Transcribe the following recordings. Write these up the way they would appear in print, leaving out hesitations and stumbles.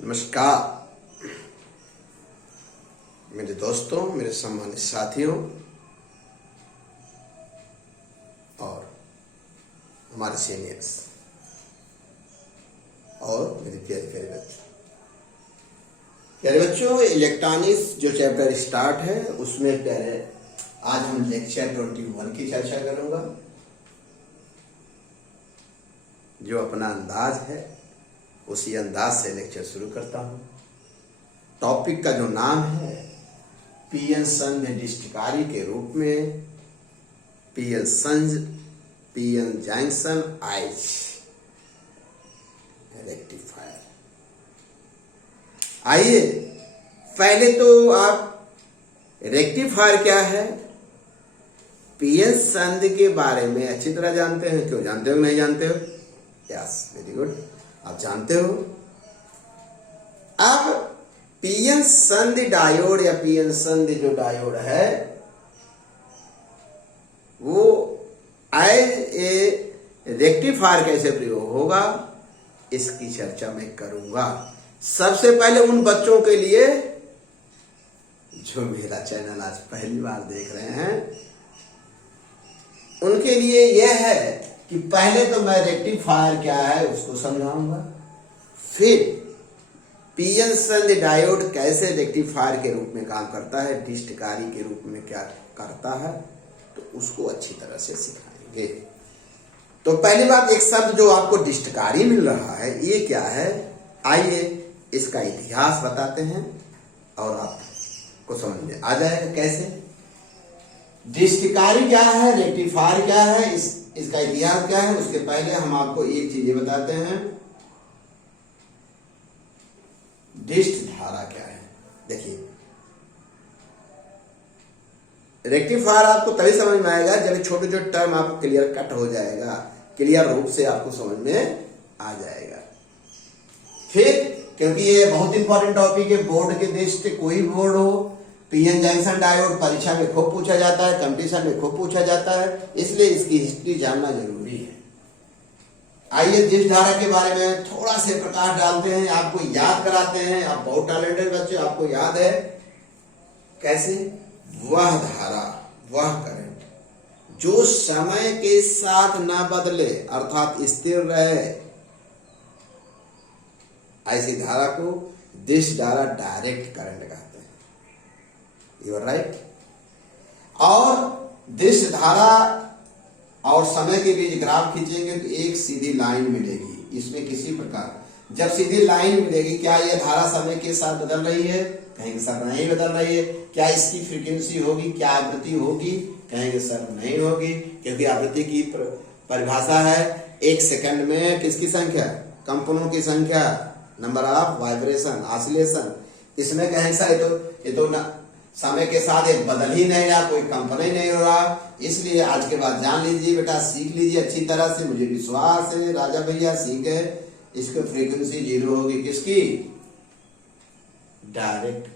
नमस्कार मेरे दोस्तों, मेरे सम्मानित साथियों और हमारे सीनियर्स और मेरे प्यारे बच्चों, इलेक्ट्रॉनिक्स जो चैप्टर स्टार्ट है उसमें आज हम लेक्चर 21 की चर्चा करूंगा। जो अपना अंदाज है उसी अंदाज से लेक्चर शुरू करता हूं। टॉपिक का जो नाम है पीएन संघ डिस्टकारी के रूप में पीएन संघ पीएन जंक्शन आइज रेक्टिफायर। आइए पहले तो आप रेक्टिफायर क्या है, पीएन संघ के बारे में अच्छी तरह जानते हैं। क्यों जानते हो, नहीं जानते हो? यस, वेरी गुड, आप जानते हो। अब पीएन संधि डायोड या पीएन संधि जो डायोड है वो एज ए रेक्टिफायर कैसे प्रयोग होगा इसकी चर्चा मैं करूंगा। सबसे पहले उन बच्चों के लिए जो मेरा चैनल आज पहली बार देख रहे हैं उनके लिए यह है कि पहले तो मैं रेक्टिफायर क्या है उसको समझाऊंगा, फिर पीएन संधि डायोड कैसे रेक्टिफायर के रूप में काम करता है, डिस्टकारी के रूप में क्या करता है, तो उसको अच्छी तरह से सिखाएंगे। तो पहली बात, एक शब्द जो आपको डिस्टकारी मिल रहा है ये क्या है, आइए इसका इतिहास बताते हैं और आपको समझ में आ जाएगा कैसे। डिस्टकारी क्या है, रेक्टिफायर क्या है, इसका इतिहास क्या है। उसके पहले हम आपको एक चीज बताते हैं, डिस्ट धारा क्या है। देखिए, रेक्टिफायर आपको तभी समझ में आएगा जब छोटे छोटे टर्म आपको क्लियर कट हो जाएगा, क्लियर रूप से आपको समझ में आ जाएगा। फिर क्योंकि ये बहुत इंपॉर्टेंट टॉपिक है, बोर्ड के दृष्टि कोई बोर्ड हो, पीएन जंक्शन डायोड परीक्षा में खूब पूछा जाता है, कंपटीशन में खूब पूछा जाता है, इसलिए इसकी हिस्ट्री जानना जरूरी है। आइए डिस्ट धारा के बारे में थोड़ा से प्रकाश डालते हैं, आपको याद कराते हैं। आप बहुत टैलेंटेड बच्चे, आपको याद है कैसे। वह धारा, वह करंट जो समय के साथ ना बदले अर्थात स्थिर रहे, ऐसी धारा को डिस्ट धारा डायरेक्ट करंट कहते हैं। You are right. और डिस्ट धारा और समय के बीच ग्राफ खींचेंगे तो एक सीधी लाइन मिलेगी। इसमें किसी प्रकार जब सीधी लाइन मिलेगी, क्या यह धारा समय के साथ बदल रही है? कहेंगे सर नहीं बदल रही है। क्या इसकी फ्रीक्वेंसी होगी, क्या आवृत्ति होगी? कहेंगे सर नहीं होगी, क्योंकि आवृत्ति की परिभाषा है एक सेकंड में किसकी संख्या, कंपनों की संख्या, नंबर ऑफ वाइब्रेशन, ऑसिलेशन। इसमें कहेंगे सर ये तो समय के साथ एक बदल ही नहीं रहा, कोई कंपन ही नहीं हो रहा। इसलिए आज के बाद जान लीजिए बेटा, सीख लीजिए अच्छी तरह से, मुझे विश्वास है राजा भैया सीखे। इसकी फ्रीक्वेंसी 0 होगी, किसकी? डायरेक्ट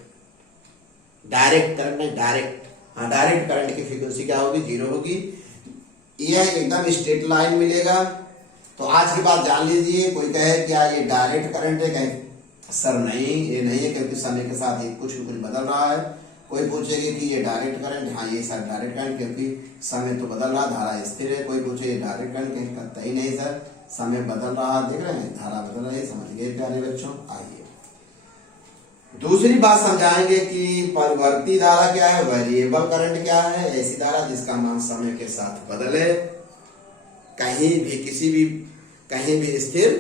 करंट नहीं, डायरेक्ट करंट की फ्रीक्वेंसी क्या होगी? 0 होगी। यह एकदम स्ट्रेट लाइन मिलेगा। तो आज की बात जान लीजिए। कोई कहे क्या ये डायरेक्ट करंट है, कहे सर नहीं ये नहीं है, क्योंकि समय के साथ ये कुछ बदल रहा है। कोई पूछेगा कि ये डायरेक्ट करंट, हाँ ये सर डायरेक्ट करंट, क्योंकि समय तो बदल रहा, धारा स्थिर है। कोई पूछे ये डायरेक्ट करंट, कहीं करता ही नहीं सर, समय बदल रहा, देख रहे हैं धारा बदल रही है। समझ गए प्यारे बच्चों? आइए दूसरी बात समझाएंगे कि परिवर्ती धारा क्या है, वेरिएबल करंट क्या है। ऐसी धारा जिसका मान समय के साथ बदले, कहीं भी स्थिर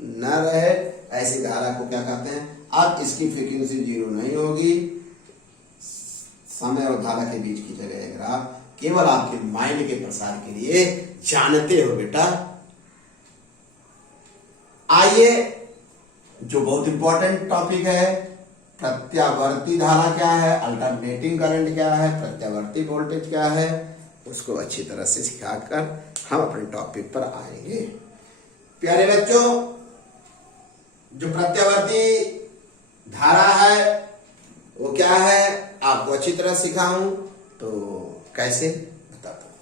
न रहे, ऐसी धारा को क्या कहते हैं। अब इसकी फ्रीक्वेंसी 0 नहीं होगी। समय और धारा के बीच की जगह ग्राफ केवल आपके माइंड के प्रसार के लिए जानते हो बेटा। आइए जो बहुत इंपॉर्टेंट टॉपिक है, प्रत्यावर्ती धारा क्या है, अल्टरनेटिंग करंट क्या है, प्रत्यावर्ती वोल्टेज क्या है, उसको अच्छी तरह से सिखाकर हम अपने टॉपिक पर आएंगे। प्यारे बच्चों, जो प्रत्यावर्ती धारा है वो क्या है आपको अच्छी तरह सिखाऊं तो कैसे बताता हूं।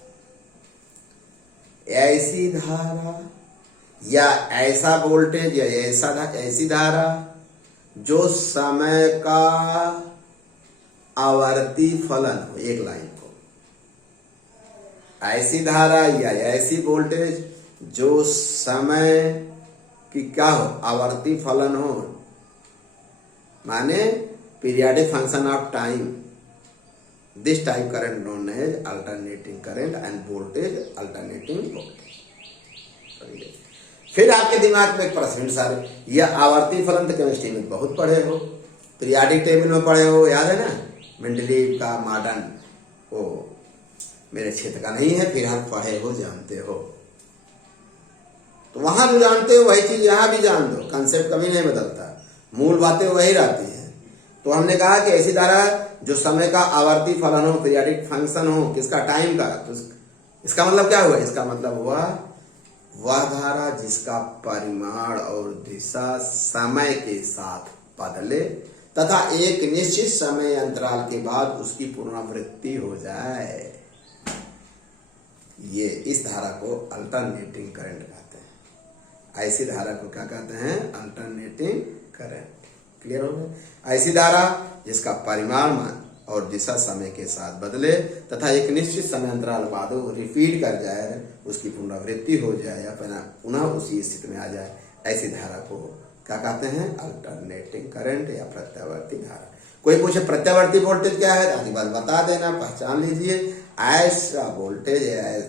ऐसी धारा या ऐसा वोल्टेज या ऐसी धारा जो समय का आवर्ती फलन हो, एक लाइन को, ऐसी धारा या ऐसी वोल्टेज जो समय की क्या हो, आवर्ती फलन हो, माने periodic function of time. This type current known as alternating current and voltage alternating voltage. फिर आपके दिमाग में एक प्रश्न सर, यह आवर्ती फलन तो केमिस्ट्री में बहुत पढ़े हो, पीरियाडिक टेबल में पढ़े हो, याद है ना, मेंडलीव का मॉडर्न, वो मेरे क्षेत्र का नहीं है, फिर हम पढ़े हो, जानते हो, तो वहां जो जानते हो वही चीज यहां भी जान दो, कंसेप्ट कभी नहीं बदलता, मूल बातें वही रहती है। तो हमने कहा कि ऐसी धारा जो समय का आवर्ती फलन हो, पीरियाडिक फंक्शन हो, किसका, टाइम का, तो इसका मतलब क्या हुआ, इसका मतलब हुआ वह धारा जिसका परिमाण और दिशा समय के साथ बदले तथा एक निश्चित समय अंतराल के बाद उसकी पुनरावृत्ति हो जाए, ये इस धारा को अल्टरनेटिंग करंट कहते हैं। ऐसी धारा को क्या कहते हैं, अल्टरनेटिंग करंट। क्लियर हो गया। ऐसी धारा जिसका परिमाण और दिशा समय के साथ बदले तथा एक निश्चित समय अंतराल बाद वो रिपीट कर जाए, उसकी पुनरावृत्ति हो जाए या पुनः उसी स्थिति में आ जाए, ऐसी धारा को क्या कहते हैं, अल्टरनेटिंग करंट या प्रत्यावर्ती धारा। कोई पूछे प्रत्यावर्ती वोल्टेज क्या है, आधी बात बता देना, पहचान लीजिए, ऐसा वोल्टेज है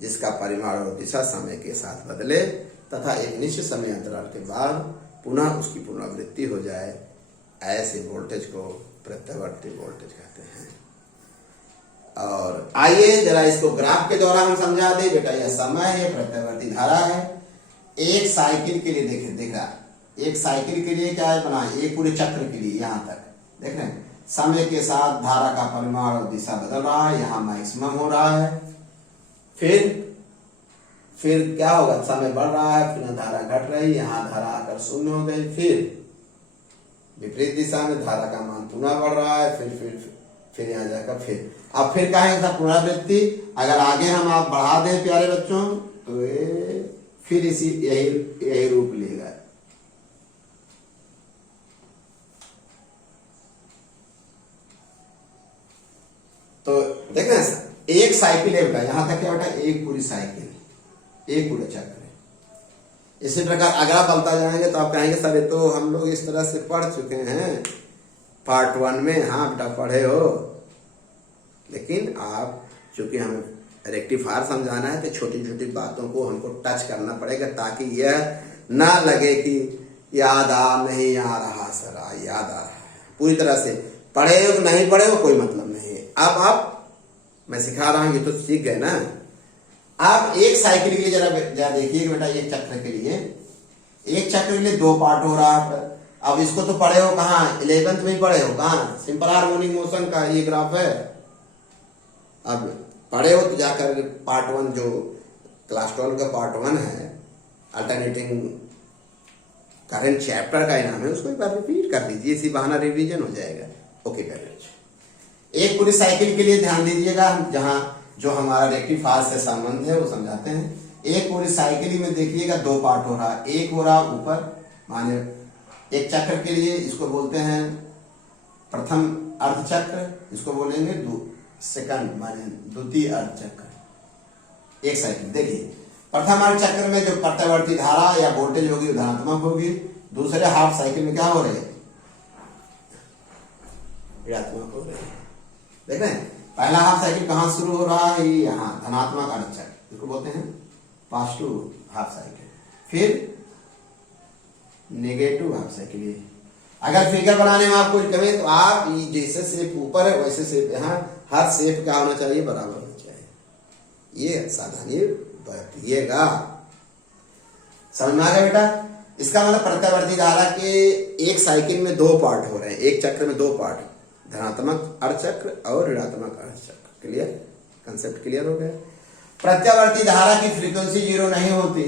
जिसका परिमाण और दिशा समय के साथ बदले तथा एक निश्चित समय अंतराल के बाद पुनः उसकी पुनरावृत्ति हो जाए, ऐसे वोल्टेज को प्रत्यावर्ती वोल्टेज कहते हैं। और आइए जरा इसको ग्राफ के द्वारा हम समझा दें। बेटा यह समय है, प्रत्यावर्ती धारा है, एक साइकिल के लिए दिख रहा, एक साइकिल के लिए क्या है बना, एक पूरे चक्र के लिए यहां तक देख रहे हैं, समय के साथ धारा का परिमाण और दिशा बदल रहा है, यहां मैक्सिमम हो रहा है, फिर क्या होगा, समय बढ़ रहा है, फिर धारा घट रही, यहां धारा आकर शून्य हो गई, फिर विपरीत दिशा में धारा का मान पुनः बढ़ रहा है, फिर यहां जाकर फिर क्या है पुनरावृत्ति। अगर आगे हम आप बढ़ा दें प्यारे बच्चों तो फिर इसी यही रूप लेगा। तो देखना एक साइकिल है बेटा, यहां तक क्या बेटा, एक पूरी साइकिल, एक पूरा चक्र। इसी प्रकार अगर आप बढ़ता जाएंगे तो आप कहेंगे सर ये तो हम लोग इस तरह से पढ़ चुके हैं पार्ट 1 में। हाँ बेटा पढ़े हो, लेकिन आप चूंकि हमें रेक्टिफायर समझाना है तो छोटी छोटी बातों को हमको टच करना पड़ेगा, ताकि यह ना लगे कि याद नहीं आ रहा सर, याद आ रहा है। पूरी तरह से पढ़े हो तो नहीं पढ़े हो कोई मतलब नहीं है। अब आप मैं सिखा रहा हूं, ये तो सीख गए ना। आप एक साइकिल के लिए जरा देखिए बेटा, एक चक्र के लिए, एक चक्र के लिए 2 पार्ट हो रहा है। अब इसको तो पढ़े हो कहाँ, 11th में ही पढ़े हो कहाँ, सिंपल हार्मोनिक मोशन का ये ग्राफ है। अब पढ़े हो तो जाकर पार्ट 1 जो क्लास 12 का पार्ट 1 है, अल्टरनेटिंग करंट चैप्टर का नाम है, उसको एक बार रिपीट कर दीजिए, इसी बहाना रिवीजन हो जाएगा। ओके पेरेंट्स, एक पूरी साइकिल के लिए ध्यान दीजिएगा, जहां जो हमारा रेक्टिफायर से संबंध है वो समझाते हैं। एक पूरी साइकिल में देखिएगा 2 पार्ट हो रहा है, एक हो रहा ऊपर, माने एक चक्र के लिए इसको बोलते हैं प्रथम अर्धचक्र, इसको बोलेंगे सेकंड माने द्वितीय अर्धचक्र। एक साइकिल देखिए, प्रथम अर्धचक्र में जो प्रत्यावर्ती धारा या वोल्टेज होगी वो धनात्मक होगी, दूसरे हाफ साइकिल में क्या हो रही है, ऋणात्मक हो रही है। देख रहे हैं, पहला हाफ साइकिल कहां शुरू हो रहा है, यहाँ धनात्मक अर्धचक्र, इसको बोलते हैं पॉजिटिव हाफ साइकिल, फिर नेगेटिव हाफ साइकिल। अगर फिगर बनाने में आप कुछ करें तो आप जैसे शेप ऊपर है वैसे शेप यहाँ, हर शेप क्या होना चाहिए, बराबर होना चाहिए। ये सावधानी बरतिएगा, समझ में आ गया बेटा। इसका मतलब प्रत्यावर्ती धारा के एक साइकिल में 2 पार्ट हो रहे हैं, एक चक्र में 2 पार्ट, धनात्मक अर्धचक्र और ऋणात्मक अर्धचक्र। क्लियर, कंसेप्ट क्लियर हो गया। प्रत्यावर्ती धारा की फ्रीक्वेंसी 0 नहीं होती,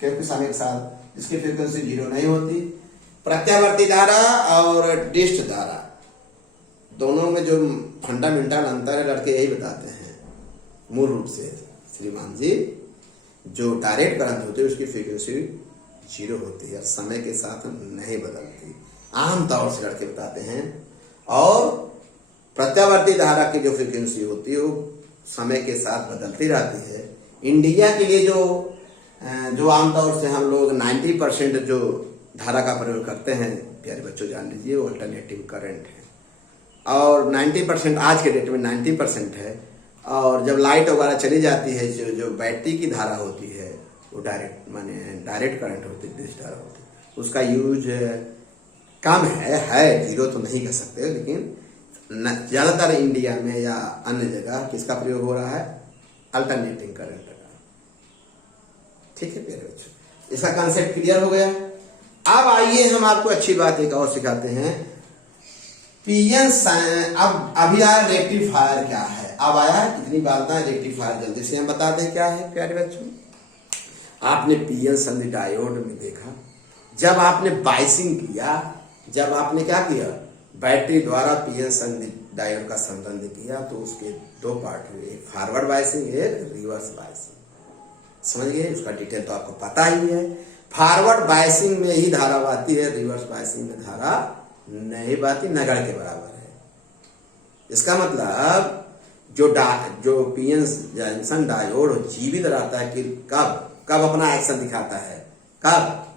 क्योंकि समय के साथ इसकी फ्रीक्वेंसी 0 नहीं होती। प्रत्यावर्ती धारा और डिस्ट धारा दोनों में जो फंडामेंटल अंतर है लड़के यही बताते हैं। मूल रूप से श्रीमान जी जो डायरेक्ट करंट होती है उसकी फ्रीक्वेंसी 0 होती है और समय के साथ नहीं बदलती, आमतौर से लड़के बताते हैं। और प्रत्यावर्ती धारा की जो फ्रीक्वेंसी होती है वो समय के साथ बदलती रहती है। इंडिया के लिए जो आमतौर से हम लोग 90% जो धारा का प्रयोग करते हैं प्यारे बच्चों जान लीजिए वो अल्टरनेटिव करंट है। और 90% आज के डेट में 90% है। और जब लाइट वगैरह चली जाती है जो बैटरी की धारा होती है वो डायरेक्ट करंट होती है, डिश धारा होती है, उसका यूज कम है, जीरो तो नहीं कह सकते, लेकिन ज्यादातर इंडिया में या अन्य जगह किसका प्रयोग हो रहा है, अल्टरनेटिंग करंट का। ठीक है प्यारे बच्चों, इसका कॉन्सेप्ट क्लियर हो गया। अब आइए हम आपको अच्छी बात एक और सिखाते हैं। पीएन अब अभी आया रेक्टिफायर क्या है, अब आया इतनी बात ना, रेक्टिफायर जल्दी से हम बता दें क्या है प्यारे बच्चों। आपने पीएन संधि डायोड में देखा, जब आपने बाइसिंग किया, जब आपने क्या किया, बैटरी द्वारा पीएन संधि डायोड का संबंध किया तो उसके दो पार्ट हुए, एक फॉरवर्ड बाइसिंग, एक रिवर्स बाइसिंग। समझ गए, उसका डिटेल तो आपको पता ही है। फॉरवर्ड बाइसिंग में ही धारा बहती है, रिवर्स बाइसिंग में धारा नहीं बहती, नगण्य के बराबर है। इसका मतलब जो पीएन जंक्शन डायोड जीवित रहता है कि कब अपना एक्शन दिखाता है, कब,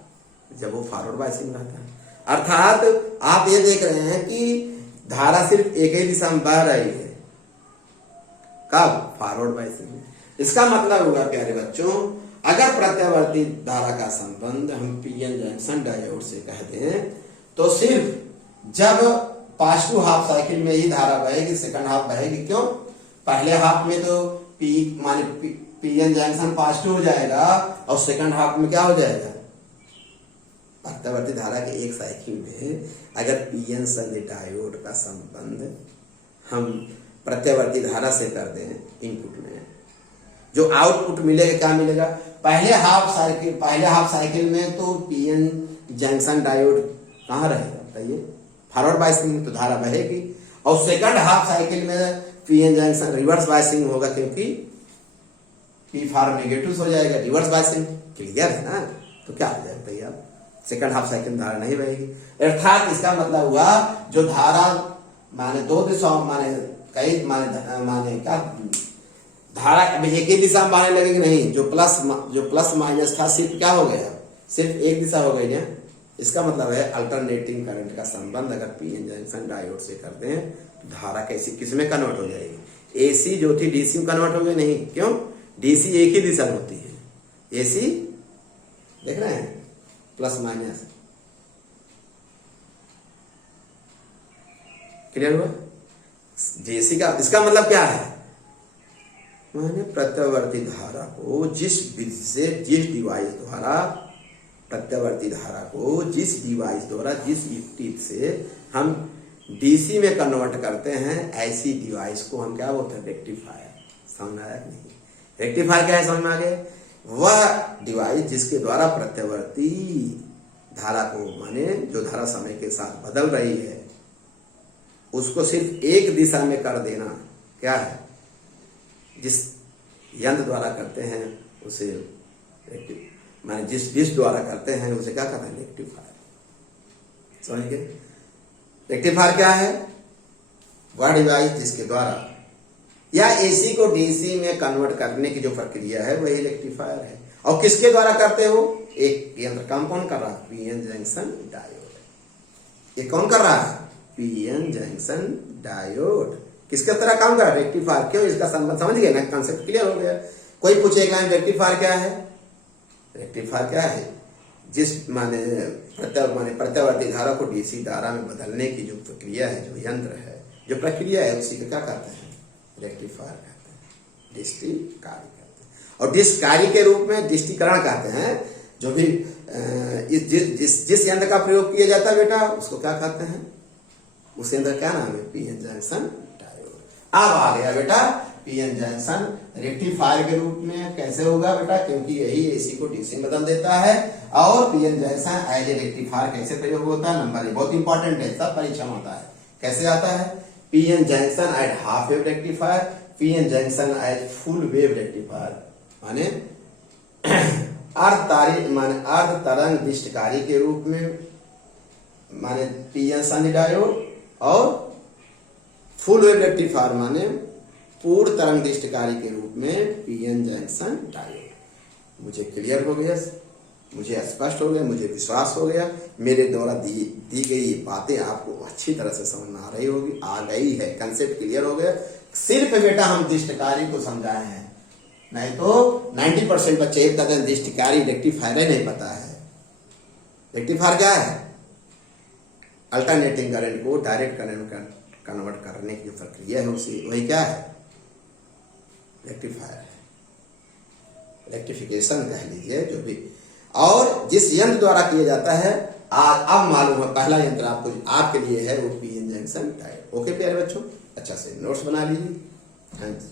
जब वो फॉरवर्ड बाइसिंग रहता है। अर्थात आप ये देख रहे हैं कि धारा सिर्फ एक ही दिशा में बह रही है, कब, फॉरवर्ड बाइसिंग में। इसका मतलब होगा प्यारे बच्चों, अगर प्रत्यावर्ती धारा का संबंध हम पीएन जंक्शन डायोड से कह दें तो सिर्फ जब पॉजिटिव हाफ साइकिल में ही धारा बहेगी, सेकंड हाफ बहेगी। क्यों, पहले हाफ में तो पीएन जंक्शन पॉजिटिव हो जाएगा और सेकंड हाफ में क्या हो जाएगा, प्रत्यावर्ती धारा के एक साइकिल में अगर पीएन संधि डायोड का संबंध हम प्रत्यावर्ती धारा से कर दें, इनपुट में जो आउटपुट मिलेगा क्या मिलेगा, पहले हाफ साइकिल में तो पीएन जंक्शन डायोड कहाँ रहेगा बताइए, फॉरवर्ड बाइसिंग में तो धारा बहेगी। और सेकंड हाफ साइकिल में पीएन जंक्शन रिवर्स बाइसिंग होगा, क्योंकि पी फॉर नेगेटिव हो जाएगा, रिवर्स बाइसिंग। क्लियर है ना, तो क्या हो जाएगा भैया, सेकंड हाफ साइकिल में धारा नहीं बहेगी। अर्थात इसका मतलब हुआ जो धारा माने दो दिशाओं माने क्या धारा अभी एक ही दिशा में बहने लगेगी नहीं, जो प्लस माइनस था सिर्फ क्या हो गया, सिर्फ एक दिशा हो गई ना। इसका मतलब है अल्टरनेटिंग करंट का संबंध अगर पीएन जंक्शन डायोड से करते हैं तो धारा कैसी किस में कन्वर्ट हो जाएगी, एसी जो थी डीसी में कन्वर्ट हो गई नहीं। क्यों, डीसी एक ही दिशा में होती है, एसी देख रहे हैं प्लस माइनस। क्लियर हुआ, डीसी का इसका मतलब क्या है, मैंने प्रत्यावर्ती धारा को जिस डिवाइस द्वारा प्रत्यावर्ती धारा को जिस डिवाइस द्वारा जिस युक्ति से हम डीसी में कन्वर्ट करते हैं, ऐसी डिवाइस को हम क्या बोलते हैं, रेक्टिफायर। समझ आया कि नहीं, रेक्टिफायर क्या है समझ में आ गया, वह डिवाइस जिसके द्वारा प्रत्यावर्ती धारा को माने जो धारा समय के साथ बदल रही है उसको सिर्फ एक दिशा में कर देना क्या है, जिस यंत्र द्वारा करते हैं उसे माने जिस डिश द्वारा करते हैं उसे क्या कहते हैं, रेक्टिफायर। समझ गए, रेक्टिफायर क्या है, वह डिवाइस जिसके द्वारा या एसी को डीसी में कन्वर्ट करने की जो प्रक्रिया है वही रेक्टिफायर है। और किसके द्वारा करते हो, एक यंत्र काम कौन कर रहा है, पीएन जंक्शन डायोड। ये कौन कर रहा है, पीएन जंक्शन डायोड किसके तरह काम कर रहा है, रेक्टिफायर। क्यों, इसका संबंध समझ गए ना, कॉन्सेप्ट क्लियर हो गया। कोई पूछेगा रेक्टिफायर क्या है, रेक्टिफायर क्या है, जिस माने प्रत्यावर्ती धारा को डीसी धारा में बदलने की जो प्रक्रिया है, जो यंत्र है, जो प्रक्रिया है, उसी को क्या कहते हैं, रेक्टिफायर कहते हैं, डिस्टिकारी कहते हैं। और डिस्कारी के रूप में डिस्टिकरण कहते हैं, जो भी जिस यंत्र का प्रयोग किया जाता है बेटा उसको क्या कहते हैं, उस यंत्र क्या नाम है, पीएन जंक्शन डायोड। अब आ गया बेटा पीएन जंक्शन रेक्टिफायर के रूप में कैसे होगा बेटा, क्योंकि यही एसी को डीसी में बदल देता है। और PN junction as a rectifier कैसे प्रयोग होता है, नंबर बहुत इंपॉर्टेंट है, सब परीक्षा में आता है। कैसे आता है, PN junction at half wave rectifier PN junction as full wave rectifier, माने अर्ध तरंग दृष्टिकारी के रूप में माने पीएन सन डायोड, और फुल वेव रेक्टिफायर माने पूर्ण तरंग दृष्टिकारी के रूप में पीएन जंक्शन डायोड। मुझे क्लियर हो गया, मुझे स्पष्ट हो गया, मुझे विश्वास हो गया, मेरे द्वारा दी गई ये बातें आपको अच्छी तरह से समझ में आ रही होगी, आ गई है, कंसेप्ट क्लियर हो गया। सिर्फ बेटा हम दृष्टिकारी को समझाए हैं, नहीं तो 90% बच्चे एक तरह दृष्टिकारी रेक्टिफायर ही नहीं पता है। रेक्टिफायर क्या है? अल्टरनेटिंग करंट को डायरेक्ट करंट में कन्वर्ट करने की प्रक्रिया है, उसी वही क्या है? रेक्टिफायर है, रेक्टिफिकेशन कह लीजिए जो भी। और जिस यंत्र द्वारा किया जाता है, अब मालूम है, पहला यंत्र आपके लिए है वो पीएन जंक्शन टाइप। ओके प्यारे बच्चों, अच्छा से नोट्स बना लीजिए। थैंक्स।